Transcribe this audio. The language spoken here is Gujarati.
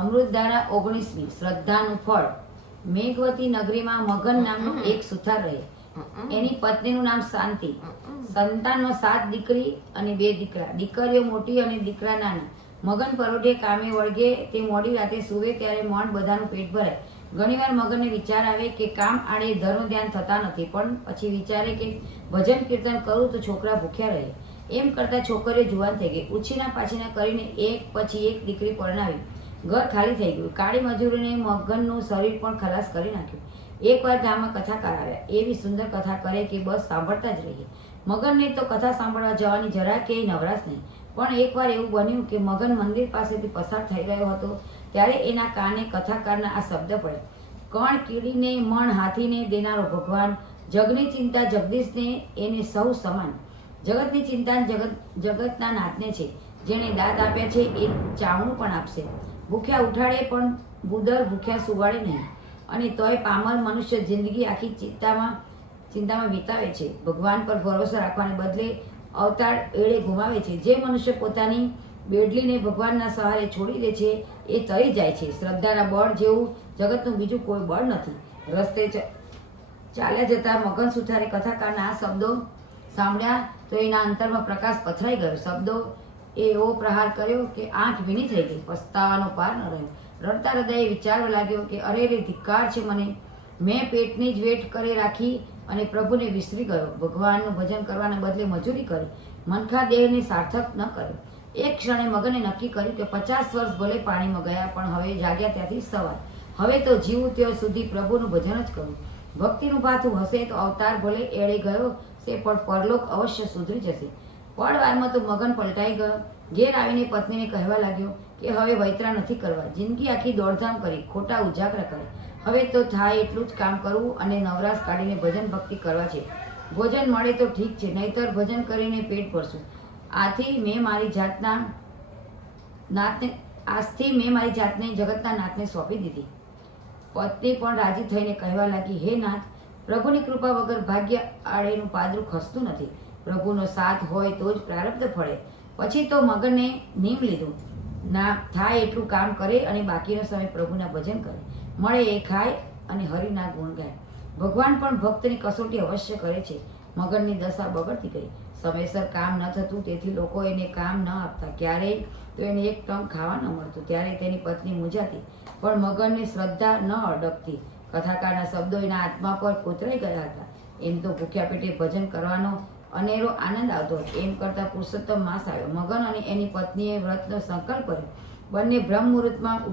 અમૃતધારા 19મી શ્રદ્ધાનું ફળ. મેઘવતી નગરીમાં મગન નામનો એક સુથાર રહે. એની પત્નીનું નામ શાંતિ. સંતાનમાં 7 દીકરી અને 2 દીકરા. દીકરીઓ મોટી અને દીકરા નાના. મગન પરોઢે કામે વળગે તે મોડી રાતે સૂવે ત્યારે મોણ બધાનું પેટ ભરાય. ઘણીવાર મગનને વિચાર આવે કે કામ આડે ધર્મ ધ્યાન થતા નથી, પણ પછી વિચારે કે ભજન કીર્તન કરું તો છોકરા ભૂખ્યા રહે. એમ કરતા છોકરીઓ જુવાન થઈ ગઈ. ઉછીના પાછીના કરીને એક પછી એક દીકરી પરણાવી. ઘર ખાલી થઈ ગયું. કાળી મજૂરીને મગનનું શરીર પણ ખલાસ કરી નાખ્યું. એકવાર ગામમાં કથાકાર આવ્યા. એવી સુંદર કથા કરે કે બસ સાંભળતા જ રહીએ. મગનને તો કથા સાંભળવા જવાની જરા કે નવરાશ નહીં. પણ એકવાર એવું બન્યું કે મગન મંદિર પાસેથી પસાર થઈ રહ્યો હતો ત્યારે એના કાને કથાકારના આ શબ્દ પડ્યા: કણ કીડીને મણ હાથીને દેનારો ભગવાન, જગની ચિંતા જગદીશને એને સૌ સમાન. જગતની ચિંતા જગતના નાથને છે, જેણે દાંત આપ્યા છે એ ચાવણું પણ આપશે. ભૂખ્યા ઉઠાડે પણ બુદર ભૂખ્યા સુવાડે નહીં. અને તોય પામર મનુષ્ય જિંદગી આખી ચિંતામાં વિતાવે છે. ભગવાન પર ભરોસો રાખવાને બદલે અવતાર એળે ગુમાવે છે. જે મનુષ્ય પોતાની બેડલીને ભગવાનના સહારે છોડી દે છે એ તરી જાય છે. શ્રદ્ધાના બળ જેવું જગતનું બીજું કોઈ બળ નથી. રસ્તે ચાલ્યા જતા મગન સુથારે કથાકારના આ શબ્દો સાંભળ્યા તો એના અંતરમાં પ્રકાશ પથરાઈ ગયો. શબ્દો એવો પ્રહાર કર્યો કે આંખ ભીની થઈ ગઈ. પસ્તાવાનો પાર ન રહ્યો. રડતા હૃદયે વિચારવા લાગ્યો કે અરે રે, ધિક્કાર છે મને. મેં પેટની જ વેઠ કરી રાખી અને પ્રભુને વિસરી ગયો. ભગવાનનું ભજન કરવાને બદલે મજૂરી કરી. મનખા દેહને સાર્થક ન કર્યો. એક ક્ષણે મગને નક્કી કર્યું કે 50 વર્ષ ભલે પાણીમાં ગયા, પણ હવે જાગ્યા ત્યાંથી સવાર. હવે તો જીવું ત્યાં સુધી પ્રભુનું ભજન જ કરવું. ભક્તિનું ભાથું હશે તો અવતાર ભલે એળે ગયો છે, પણ પરલોક અવશ્ય સુધરી જશે. પળવારમાં તો મગન પલટાઈ ગયો. ઘેર આવીને પત્નીને કહેવા લાગ્યો કે હવે વૈતરા નથી કરવા. જિંદગી આખી દોડધામ કરી, ખોટા ઉજાગરા કરે. હવે તો થાય એટલું જ કામ કરવું અને નવરાશ કાઢીને ભજન ભક્તિ કરવા છે. ભોજન મળે તો ઠીક છે, નહીતર ભજન કરીને પેટ ભરશું. આજથી મેં મારી જાતને જગતના નાથને સોંપી દીધી. પત્ની પણ રાજી થઈને કહેવા લાગી: હે નાથ, પ્રભુની કૃપા વગર ભાગ્ય આડેનું પાદરું ખસતું નથી. પ્રભુનો સાથ હોય તો જ પ્રારબ્ધ ફળે. પછી તો મગનને નીમ લીધું. ના થાય એટલું કામ કરે અને બાકીનો સમય પ્રભુના ભજન કરે. મળે એ ખાય અને હરિના ગુણ ગાય. ભગવાન પણ ભક્તની કસોટી અવશ્ય કરે છે. મગનની દશા બગડતી ગઈ. સમયસર કામ ન થતું, તેથી લોકો એને કામ ન આપતા. ક્યારેય તો એને એક ટંક ખાવા ન મળતું. ત્યારે તેની પત્ની મૂંઝાતી, પણ મગનની શ્રદ્ધા ન અડકતી. કથાકારના શબ્દો એના આત્મા પર કોતરાઈ ગયા હતા. એમ તો ભૂખ્યા પેટે ભજન કરવાનો અનેરો આનંદ આવતો હતો. એમ કરતા પુરુષોત્તમ માસ આવ્યો. મગન અને એની પત્નીએ વ્રતનો સંકલ્પ કર્યો. બંને બ્રહ્મ મુહૂર્તમાં